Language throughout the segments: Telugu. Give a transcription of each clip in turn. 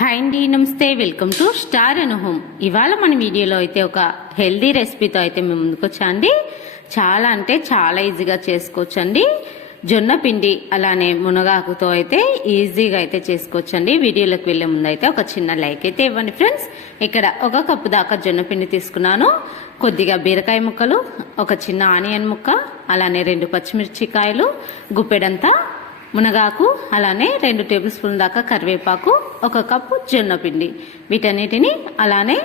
హాయ్ అండి, నమస్తే. Welcome to star and home. ఇవాళ మన వీడియోలో అయితే ఒక హెల్దీ రెసిపీతో అయితే మేము ముందుకు వచ్చాండి. చాలా అంటే చాలా ఈజీగా చేసుకోవచ్చండి. జొన్న పిండి అలానే మునగాకుతో అయితే ఈజీగా అయితే చేసుకోవచ్చండి. వీడియోలోకి వెళ్లే ముందు అయితే ఒక చిన్న లైక్ అయితే ఇవ్వండి ఫ్రెండ్స్. ఇక్కడ ఒక కప్పు దాకా జొన్న పిండి తీసుకున్నాను. కొద్దిగా బీరకాయ ముక్కలు, ఒక చిన్న ఆనియన్ ముక్క, అలానే 2 పచ్చిమిర్చికాయలు, గుప్పెడంతా మునగాకు, అలానే 2 టేబుల్ స్పూన్ దాకా కరివేపాకు, 1 కప్పు జొన్న పిండి. వీటన్నిటిని అలానే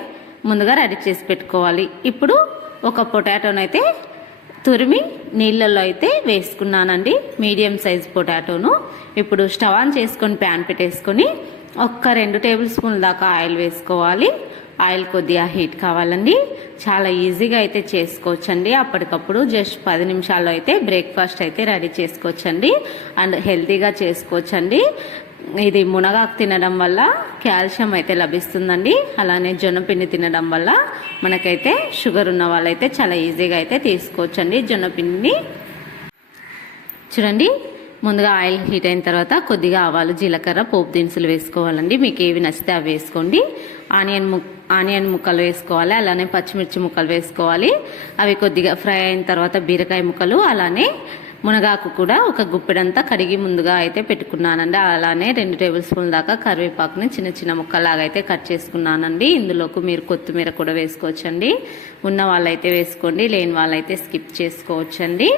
ముందుగా రెడీ చేసి పెట్టుకోవాలి. ఇప్పుడు ఒక పొటాటోనైతే తురిమి నీళ్ళల్లో అయితే వేసుకున్నానండి, మీడియం సైజ్ పొటాటోను. ఇప్పుడు స్టవ్ ఆన్ చేసుకొని ప్యాన్ పెట్టేసుకొని 2 టేబుల్ స్పూన్ల దాకా ఆయిల్ వేసుకోవాలి. ఆయిల్ కొద్దిగా హీట్ కావాలండి. చాలా ఈజీగా అయితే చేసుకోవచ్చండి. అప్పటికప్పుడు జస్ట్ 10 నిమిషాల్లో అయితే బ్రేక్ఫాస్ట్ అయితే రెడీ చేసుకోవచ్చండి. అండ్ హెల్తీగా చేసుకోవచ్చండి. ఇది మునగాకు తినడం వల్ల కాల్షియం అయితే లభిస్తుందండి. అలానే జొన్నపిండి తినడం వల్ల మనకైతే షుగర్ ఉన్న వాళ్ళైతే చాలా ఈజీగా అయితే తీసుకోవచ్చండి జొన్నపిండిని. చూడండి, ముందుగా ఆయిల్ హీట్ అయిన తర్వాత కొద్దిగా ఆవాలు, జీలకర్ర, పోపు దినుసులు వేసుకోవాలండి. మీకు ఏవి నచ్చితే అవి వేసుకోండి. ఆనియన్ ముక్కలు వేసుకోవాలి, అలానే పచ్చిమిర్చి ముక్కలు వేసుకోవాలి. అవి కొద్దిగా ఫ్రై అయిన తర్వాత బీరకాయ ముక్కలు, అలానే మునగాకు కూడా ఒక గుప్పెడంతా కడిగి ముందుగా అయితే పెట్టుకున్నానండి. అలానే 2 టేబుల్ స్పూన్ల దాకా కరివేపాకుని చిన్న చిన్న ముక్కలాగా అయితే కట్ చేసుకున్నానండి. ఇందులోకి మీరు కొత్తిమీర కూడా వేసుకోవచ్చండి. ఉన్న వాళ్ళైతే వేసుకోండి, లేని వాళ్ళైతే స్కిప్ చేసుకోవచ్చండి.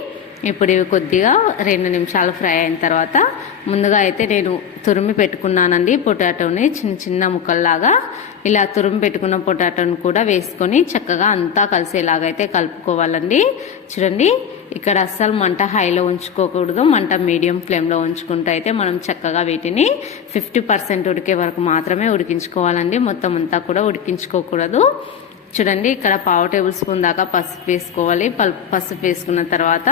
ఇప్పుడు ఇవి కొద్దిగా 2 నిమిషాలు ఫ్రై అయిన తర్వాత ముందుగా అయితే నేను తురిమి పెట్టుకున్నానండి పొటాటోని చిన్న చిన్న ముక్కల్లాగా. ఇలా తురిమి పెట్టుకున్న పొటాటోని కూడా వేసుకొని చక్కగా అంతా కలిసేలాగా అయితే కలుపుకోవాలండి. చూడండి, ఇక్కడ అస్సలు మంట హైలో ఉంచుకోకూడదు, మంట మీడియం ఫ్లేమ్లో ఉంచుకుంటూ అయితే మనం చక్కగా వీటిని 50% ఉడికే వరకు మాత్రమే ఉడికించుకోవాలండి. మొత్తం అంతా కూడా ఉడికించుకోకూడదు. చూడండి, ఇక్కడ 1/2 టేబుల్ స్పూన్ దాకా పసుపు వేసుకోవాలి. పసుపు వేసుకున్న తర్వాత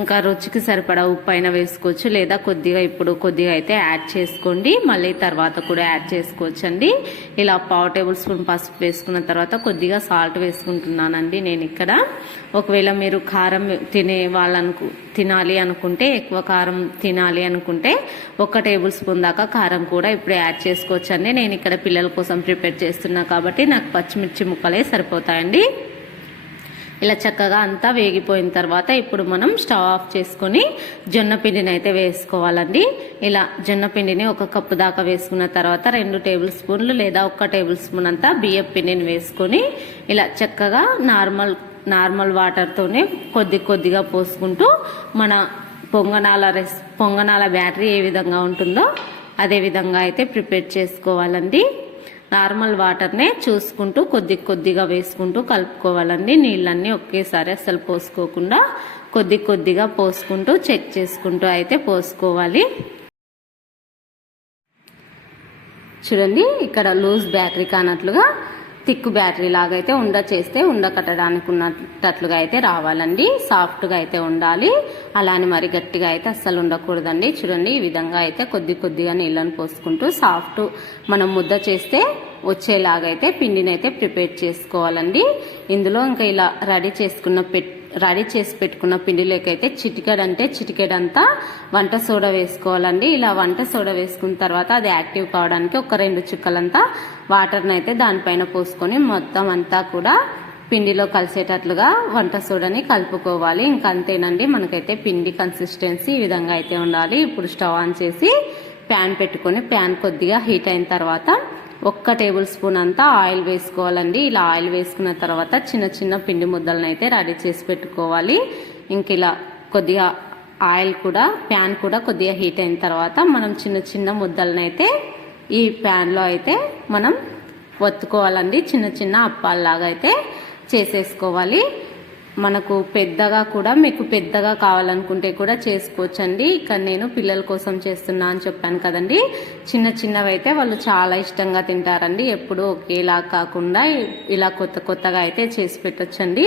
ఇంకా రుచికి సరిపడా ఉప్పు అయినా వేసుకోవచ్చు, లేదా కొద్దిగా అయితే యాడ్ చేసుకోండి. మళ్ళీ తర్వాత కూడా యాడ్ చేసుకోవచ్చండి. ఇలా 1/2 టేబుల్ స్పూన్ పసుపు వేసుకున్న తర్వాత కొద్దిగా సాల్ట్ వేసుకుంటున్నానండి నేను ఇక్కడ. ఒకవేళ మీరు కారం తినాలి అనుకుంటే, ఎక్కువ కారం తినాలి అనుకుంటే 1 టేబుల్ స్పూన్ దాకా కారం కూడా ఇప్పుడు యాడ్ చేసుకోవచ్చండి. నేను ఇక్కడ పిల్లల కోసం ప్రిపేర్ చేస్తున్నా కాబట్టి నాకు పచ్చిమిర్చి ముక్కలే సరిపోతాయండి. ఇలా చక్కగా అంతా వేగిపోయిన తర్వాత ఇప్పుడు మనం స్టవ్ ఆఫ్ చేసుకొని జొన్న పిండిని అయితే వేసుకోవాలండి. ఇలా జొన్న పిండిని 1 కప్పు దాకా వేసుకున్న తర్వాత 2 టేబుల్ స్పూన్లు లేదా 1 టేబుల్ స్పూన్ అంతా బియ్యం పిండిని వేసుకొని ఇలా చక్కగా నార్మల్ వాటర్తోనే కొద్దిగా పోసుకుంటూ మన పొంగనాల బ్యాటరీ ఏ విధంగా ఉంటుందో అదే విధంగా అయితే ప్రిపేర్ చేసుకోవాలండి. నార్మల్ వాటర్నే చూసుకుంటూ కొద్దిగా వేసుకుంటూ కలుపుకోవాలండి. నీళ్ళన్నీ ఒకేసారి అసలు పోసుకోకుండా కొద్దిగా పోసుకుంటూ చెక్ చేసుకుంటూ అయితే పోసుకోవాలి. చూడండి, ఇక్కడ లూజ్ బ్యాటరీ కానట్లుగా థిక్ బ్యాటరీ లాగా అయితే చేస్తే కట్టడానికి ఉన్నట్లుగా అయితే రావాలండి. సాఫ్ట్గా అయితే ఉండాలి, అలానే మరి గట్టిగా అయితే అస్సలు ఉండకూడదండి. చూడండి, ఈ విధంగా అయితే కొద్దిగా నీళ్ళని పోసుకుంటూ సాఫ్ట్ మనం ముద్ద చేస్తే వచ్చేలాగా అయితే పిండిని అయితే ప్రిపేర్ చేసుకోవాలండి. ఇందులో ఇంకా ఇలా రెడీ చేసి పెట్టుకున్న పిండిలోకైతే చిటికెడంతా వంట సోడా వేసుకోవాలండి. ఇలా వంట సోడా వేసుకున్న తర్వాత అది యాక్టివ్ కావడానికి 2 చుక్కలంతా వాటర్ని అయితే దానిపైన పోసుకొని మొత్తం అంతా కూడా పిండిలో కలిసేటట్లుగా వంట సోడాని కలుపుకోవాలి. ఇంకా అంతేనండి, మనకైతే పిండి కన్సిస్టెన్సీ ఈ విధంగా అయితే ఉండాలి. ఇప్పుడు స్టవ్ ఆన్ చేసి ప్యాన్ పెట్టుకొని ప్యాన్ కొద్దిగా హీట్ అయిన తర్వాత 1 టేబుల్ స్పూన్ అంతా ఆయిల్ వేసుకోవాలండి. ఇలా ఆయిల్ వేసుకున్న తర్వాత చిన్న పిండి ముద్దలను అయితే రెడీ చేసి పెట్టుకోవాలి. ఇంక ఇలా కొద్దిగా ప్యాన్ కూడా కొద్దిగా హీట్ అయిన తర్వాత మనం చిన్న ముద్దలను అయితే ఈ ప్యాన్లో అయితే మనం ఒత్తుకోవాలండి. చిన్న అప్పాల్లాగా అయితే చేసేసుకోవాలి. మీకు పెద్దగా కావాలనుకుంటే కూడా చేసుకోవచ్చండి. ఇక్కడ నేను పిల్లల కోసం చేస్తున్నా అని చెప్పాను కదండి. చిన్నవి అయితే వాళ్ళు చాలా ఇష్టంగా తింటారండి. ఎప్పుడు ఒకేలా కాకుండా ఇలా కొత్తగా అయితే చేసి పెట్టొచ్చండి.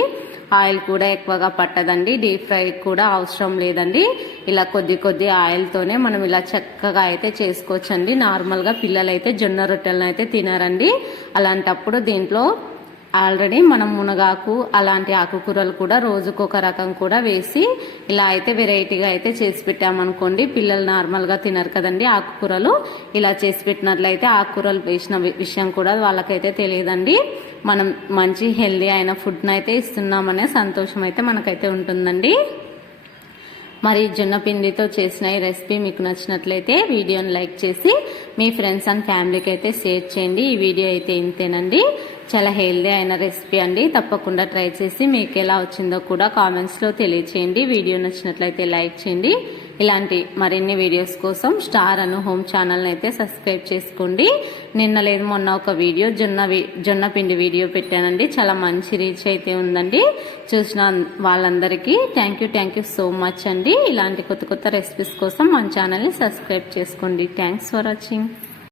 ఆయిల్ కూడా ఎక్కువగా పట్టదండి, డీప్ ఫ్రై కూడా అవసరం లేదండి. ఇలా కొద్ది ఆయిల్తోనే మనం ఇలా చక్కగా అయితే చేసుకోవచ్చండి. నార్మల్గా పిల్లలు అయితే జొన్న రొట్టెలను అయితే తినారండి. అలాంటప్పుడు దీంట్లో ఆల్రెడీ మనం మునగాకు అలాంటి ఆకుకూరలు కూడా రోజుకొక రకం కూడా వేసి ఇలా అయితే వెరైటీగా అయితే చేసి పెట్టామనుకోండి, పిల్లలు నార్మల్గా తినరు కదండి ఆకుకూరలు. ఇలా చేసి పెట్టినట్లయితే ఆకుకూరలు వేసిన విషయం కూడా వాళ్ళకైతే తెలియదండి. మనం మంచి హెల్దీ అయిన ఫుడ్ని అయితే ఇస్తున్నామనే సంతోషం అయితే మనకైతే ఉంటుందండి. మరి జొన్న పిండితో చేసిన ఈ రెసిపీ మీకు నచ్చినట్లయితే వీడియోని లైక్ చేసి మీ ఫ్రెండ్స్ అండ్ ఫ్యామిలీకి అయితే షేర్ చేయండి. ఈ వీడియో అయితే ఇంతేనండి, చాలా హెల్దీ అయిన రెసిపీ అండి. తప్పకుండా ట్రై చేసి మీకు ఎలా వచ్చిందో కూడా కామెంట్స్లో తెలియచేయండి. వీడియో నచ్చినట్లయితే లైక్ చేయండి. ఇలాంటి మరిన్ని వీడియోస్ కోసం స్టార్ అను హోమ్ ఛానల్ని అయితే సబ్స్క్రైబ్ చేసుకోండి. నిన్న లేదు మొన్న ఒక వీడియో జొన్న పిండి వీడియో పెట్టానండి, చాలా మంచి రీచ్ అయితే ఉందండి. చూసిన వాళ్ళందరికీ థ్యాంక్ యూ సో మచ్ అండి. ఇలాంటి కొత్త రెసిపీస్ కోసం మన ఛానల్ని సబ్స్క్రైబ్ చేసుకోండి. Thanks for watching.